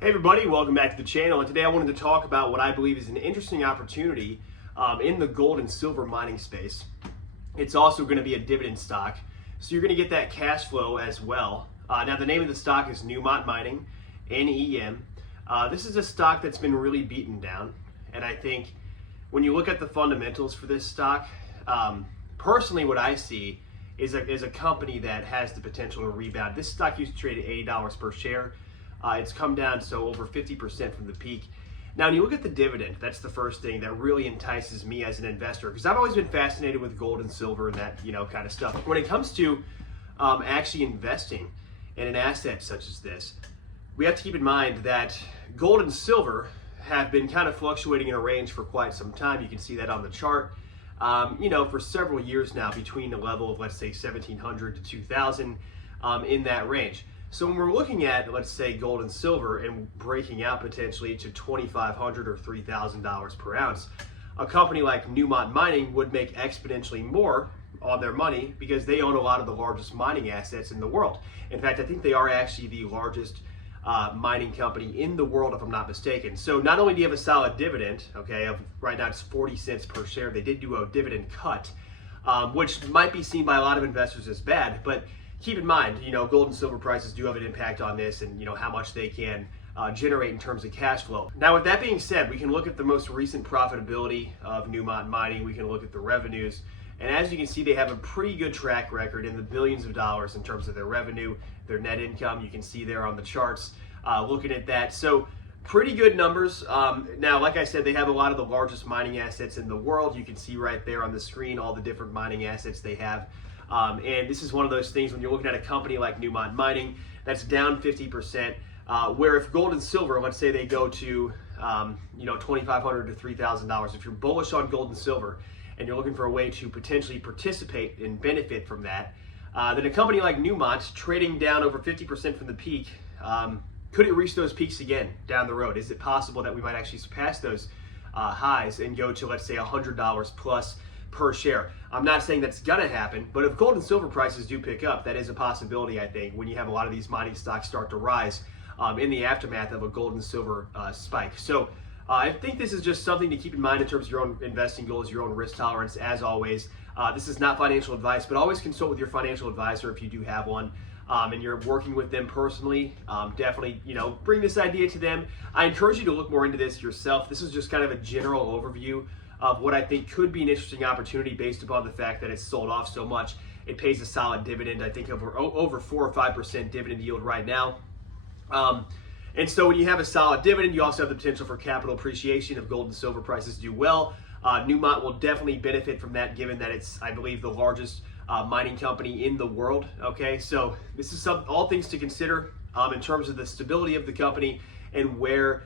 Hey everybody, welcome back to the channel, and today I wanted to talk about what I believe is an interesting opportunity in the gold and silver mining space. It's also going to be a dividend stock, so you're going to get that cash flow as well. Now the name of the stock is Newmont Mining, NEM. This is a stock that's been really beaten down, and I think when you look at the fundamentals for this stock, personally what I see is a company that has the potential to rebound. This stock used to trade at $80 per share. It's come down so over 50% from the peak. Now, when you look at the dividend, that's the first thing that really entices me as an investor, because I've always been fascinated with gold and silver and that kind of stuff. When it comes to actually investing in an asset such as this, we have to keep in mind that gold and silver have been kind of fluctuating in a range for quite some time. You can see that on the chart. For several years now, between the level of, let's say, 1,700 to 2,000 in that range. So when we're looking at, let's say, gold and silver and breaking out potentially to $2,500 or $3,000 per ounce, a company like Newmont Mining would make exponentially more on their money because they own a lot of the largest mining assets in the world. In fact, I think they are actually the largest mining company in the world, if I'm not mistaken. So not only do you have a solid dividend, okay, of right now it's 40 cents per share. They did do a dividend cut, which might be seen by a lot of investors as bad, but keep in mind, gold and silver prices do have an impact on this and, how much they can generate in terms of cash flow. Now, with that being said, we can look at the most recent profitability of Newmont Mining. We can look at the revenues. And as you can see, they have a pretty good track record in the billions of dollars in terms of their revenue, their net income. You can see there on the charts, looking at that. So pretty good numbers. Now, like I said, they have a lot of the largest mining assets in the world. You can see right there on the screen all the different mining assets they have. And this is one of those things when you're looking at a company like Newmont Mining that's down 50%, where if gold and silver, let's say they go to $2,500 to $3,000, if you're bullish on gold and silver and you're looking for a way to potentially participate and benefit from that, then a company like Newmont trading down over 50% from the peak, could it reach those peaks again down the road? Is it possible that we might actually surpass those highs and go to, let's say, $100 plus per share? I'm not saying that's gonna happen, but if gold and silver prices do pick up, that is a possibility, I think, when you have a lot of these mining stocks start to rise in the aftermath of a gold and silver spike. So I think this is just something to keep in mind in terms of your own investing goals, your own risk tolerance. As always, this is not financial advice, but always consult with your financial advisor if you do have one. And you're working with them personally, definitely, bring this idea to them. I encourage you to look more into this yourself. This is just kind of a general overview of what I think could be an interesting opportunity based upon the fact that it's sold off so much. It pays a solid dividend, I think over 4 or 5% dividend yield right now. And so when you have a solid dividend, you also have the potential for capital appreciation if gold and silver prices do well. Newmont will definitely benefit from that, given that it's, I believe, the largest mining company in the world. Okay, so this is all things to consider in terms of the stability of the company and where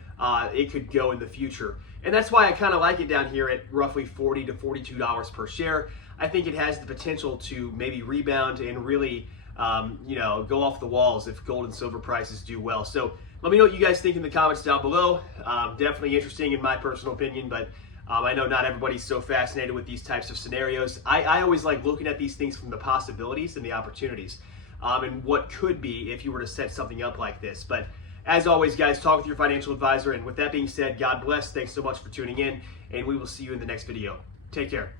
it could go in the future. And that's why I kind of like it down here at roughly $40 to $42 per share. I think it has the potential to maybe rebound and really go off the walls if gold and silver prices do well. So let me know what you guys think in the comments down below. Definitely interesting in my personal opinion, but I know not everybody's so fascinated with these types of scenarios. I always like looking at these things from the possibilities and the opportunities and what could be if you were to set something up like this. But as always, guys, talk with your financial advisor. And with that being said, God bless. Thanks so much for tuning in, and we will see you in the next video. Take care.